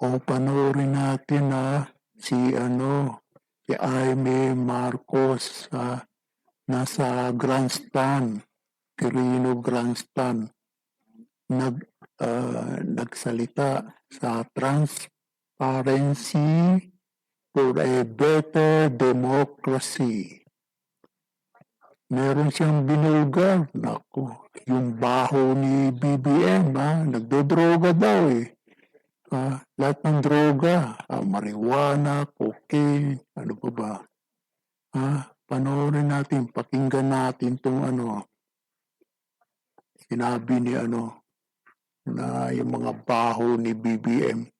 O panoorin natin si Jaime Marcos nasa grandstand, Quirino Grandstand, nagsalita sa Transparency for a Better Democracy. Meron siyang binulgar. Naku, yung baho ni BBM, nagdodroga daw eh. Lahat ng droga, marijuana, cocaine, ano pa ba? Panoorin natin, pakinggan natin itong sinabi ni na yung mga baho ni BBM.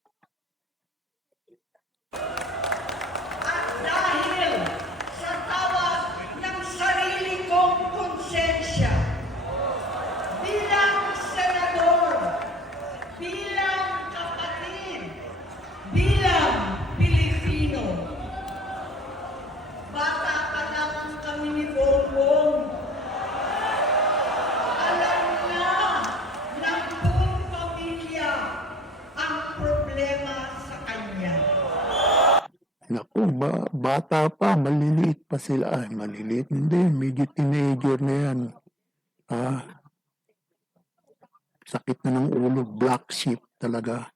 Naku, bata pa, maliliit pa sila. Ay, maliliit hindi, medyo teenager na yan. Sakit na ng ulo, black sheep talaga.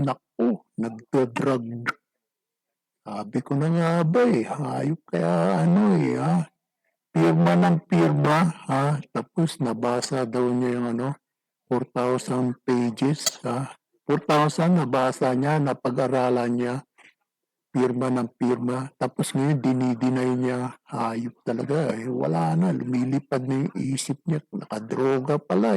Naku, nagdo-drug. Sabi ko na nga ba hayop kaya pirma ng pirma, tapos nabasa daw niya yung 4,000 pages, 4,000 nabasa niya, napag-aralan niya, pirma ng pirma, tapos ngayon dinidinay niya, hayop talaga wala na, lumilipad na yung isip niya, nakadroga pala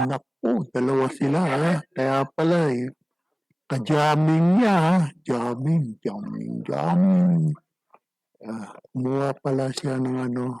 Naku, dalawa sila kaya pala ka-jamming niya jamming. Kumuha pala siya ng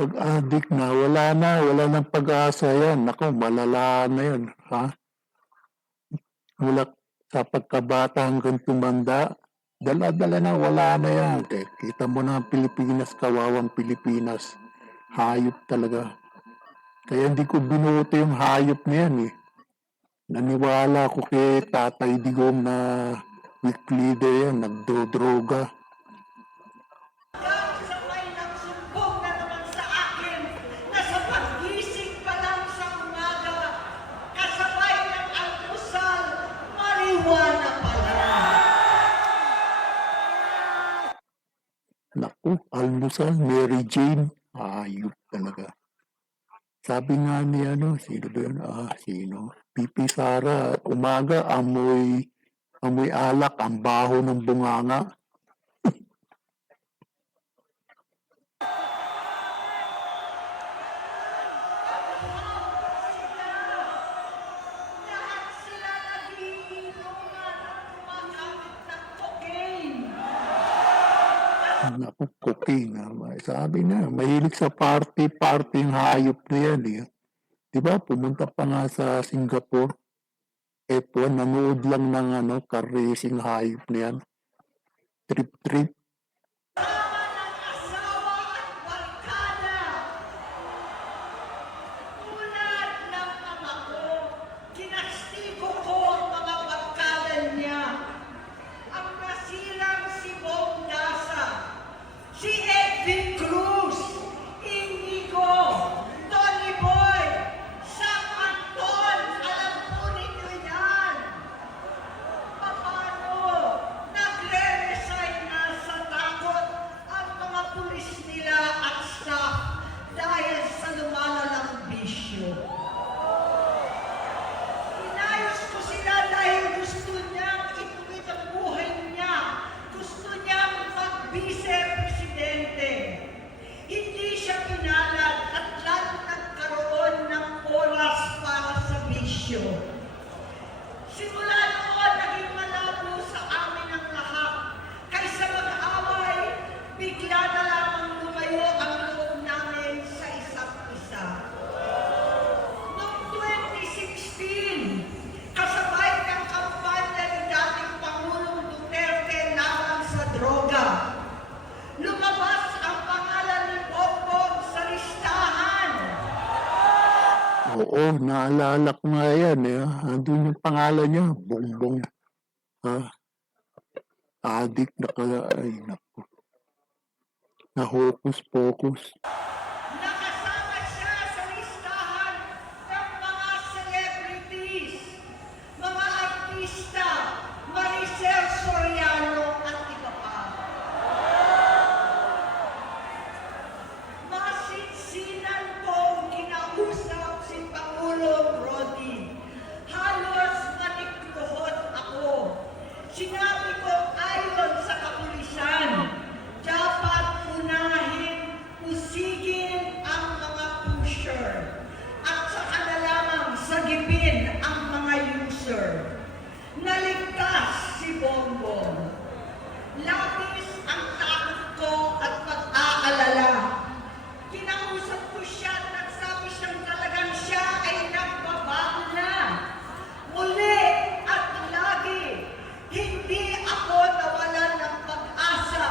pag-addict na, wala nang pag-asa yan. Naku, malala na yan, Mula sa pagkabata hanggang tumanda, Dala-dala na, wala na yan. Kita mo na ang Pilipinas, kawawang Pilipinas. Hayop talaga. Kaya hindi ko binuto yung hayop na yan eh. Naniwala ko kay Tatay Digong na weak leader yan, nagdodroga. Sabay nagsumbong na naman sa akin na sa paggising pa lang sa umaga, kasabay ng almusal, marijuana pala. Naku, almusal, Mary Jane, hayop talaga. Sabi nga ni sino ba yun? Sino? Pipi Sara, umaga, amoy alak, ang baho ng bunganga. Lahat sila nagiinuman at gumagamit ng cocaine. Naku, cooking. Sabi na, mahilig sa party yung hayop na yan eh. Diba, pumunta pa nga sa Singapore. F1, nanood lang ng car racing hayop na yan. Trip-trip. Kasama ng asawa at barkada. Tulad ng ama ko, kinastigo ko ang mga barkada niya. Ang nasirang si Bong Dasa, si Edwin Cruz, Inigo, Tony Boy, Sam Anton, alam po ninyo yan. Paano nagre-resign na sa takot ang mga pulis nila at staff dahil sa lumalalang bisyo? Inayos ko sila dahil gusto niyang ituwid ang buhay niya. Gusto niyang mag-vice-presidente. Hindi siya pinalad at lalo nagkaroon ng oras para sa bisyo. Simula noon, naging malabo sa amin ang lahat. Kaysa mag-away, bigla na lamang lumayo ang loob namin sa isa't isa. Noong 2016, kasabay ng kampanya ni dating Pangulong Duterte laban sa droga, lumabas ang pangalan ni Bongbong sa listahan. Oo, naalala ko nga yan eh. Andun yung pangalan niya, Bongbong. Adik na ay naku. Na hocus pocus. Nakasama siya sa listahan ng mga celebrities, mga artista, Maricel Soriano at iba pa. Masinsinan kong kinausap si Pangulong Rodi. Halos manikluhod ako. Sinabi ko ayon sa kapulisan, dapat unahin, usigin ang mga pusher at saka na lamang sagipin ang mga user. Naligtas si Bongbong. Labis ang takot ko at pag-aalala. Kinausap ko siya at nagsabi siyang talagang siya ay nagbabago na. Muli at lagi, hindi ako nawalan ng pag-asa.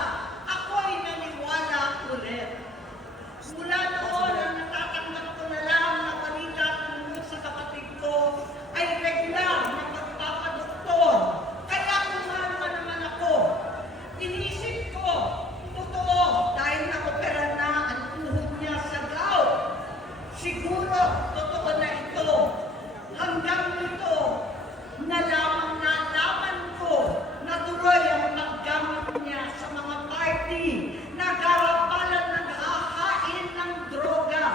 Ako'y naniwala ulit. Mula noon, ang natatanggap ko na lang na balita tungkol sa kapatid ko ay regular na pagpapadoktor. Kaya kumalma naman ako. Inisip ko, totoo, dahil na-opera na ang tuhod niya sa gout. Siguro, totoo na ito. Hanggang nito, nalaman ko na tuloy ang paggamit niya sa mga party na garapalan naghahain ng droga.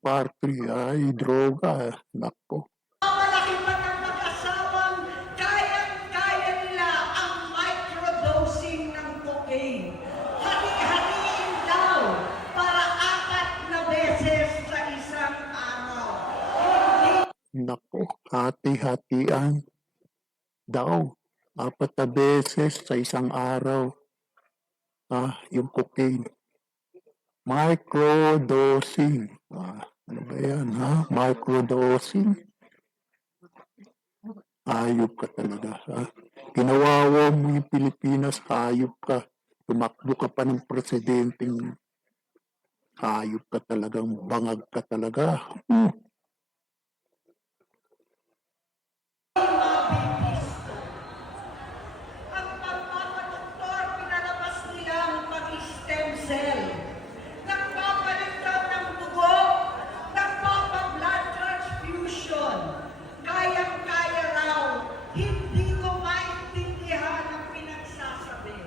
Party, ay, droga. Nako. Malaki pa ng mag-asawang kayang-kaya nila ang microdosing ng cocaine. Hati-hatiin daw para 4 na beses sa isang araw. Nako, hati-hatian daw. 4 na beses sa isang araw. Yung cocaine. Microdosing. Ano ba yan, Microdosing? Ayop ka talaga, Kinawawa mo yung Pilipinas, hayop ka. Tumakbo ka pa ng presidenteng hayop ka talagang bangag ka talaga. Mabibisto. Ang pagpapadoktor, pinalabas nila ang pag-stem cell. Nagpapalitan ng dugo, nagpapa-blood transfusion. Kayang-kaya raw, hindi ko maintindihan ang pinagsasabi.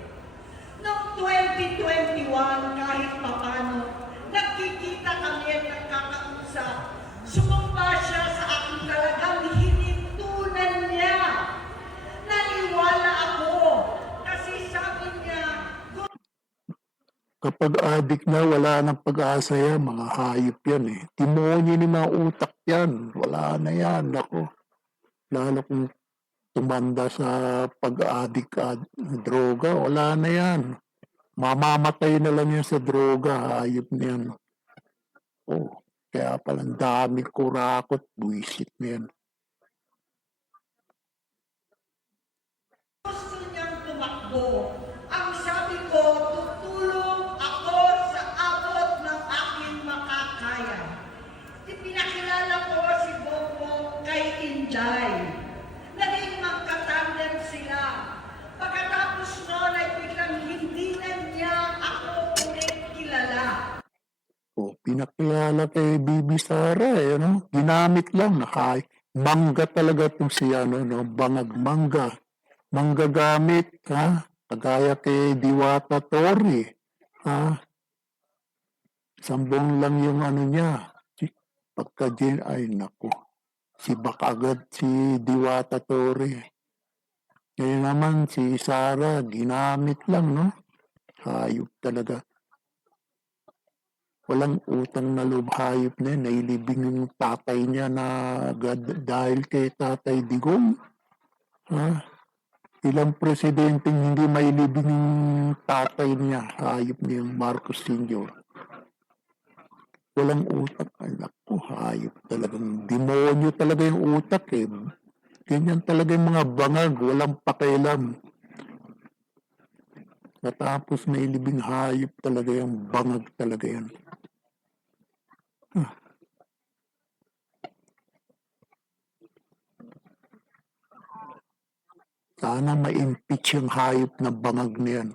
Noong 2021, kahit papano, nagkikita kami at nagkakausap. Sumumpa siya sa aking talagang hinintunan niya. Naniwala ako kasi sabi niya, Kapag adik na, wala nang pag-asa yan. Mga hayop yan eh. Demonyo ni mga utak yan. Wala na yan. Ako. Lalo kung tumanda sa pag-adik droga, wala na yan. Mamamatay na lang yan sa droga. Hayop na yan. Oh, kaya palang dami kurakot. Buisit na yan. gusto niyang tumakbo. Ang sabi ko, tutulong ako sa abot ng aking makakaya. Ipinakilala ko si Bongbong kay Inday. Naging magkatandem sila. Pagkatapos noon ay biglang hindi na niya ako ulit kilala. Oh, pinakilala kay Bibi Sara eh, no? Ginamit lang na mangga talaga itong si ano, no? Bangag mangga. Manggagamit, ha? Kagaya kay Diwata Torre, ha? Sambong lang yung ano niya. Pagka ay nako. Si agad si Diwata Torre. Ngayon naman si Sara, ginamit lang, no? Hayop talaga. Walang utang na loob, hayop na yun. Nailibing yung tatay niya na dahil kay Tatay Digong. Ha? Ilang presidenteng hindi mailibing yung tatay niya. Hayop niya yung Marcos Sr. Walang utak. Anak ko, hayop talagang demonyo talaga yung utak eh. Ganyan talaga yung mga bangag. Walang pakialam. Natapos mailibing hayop talaga yung bangag talaga yan. Sana ma-impeach yung hayop na bangag na yan.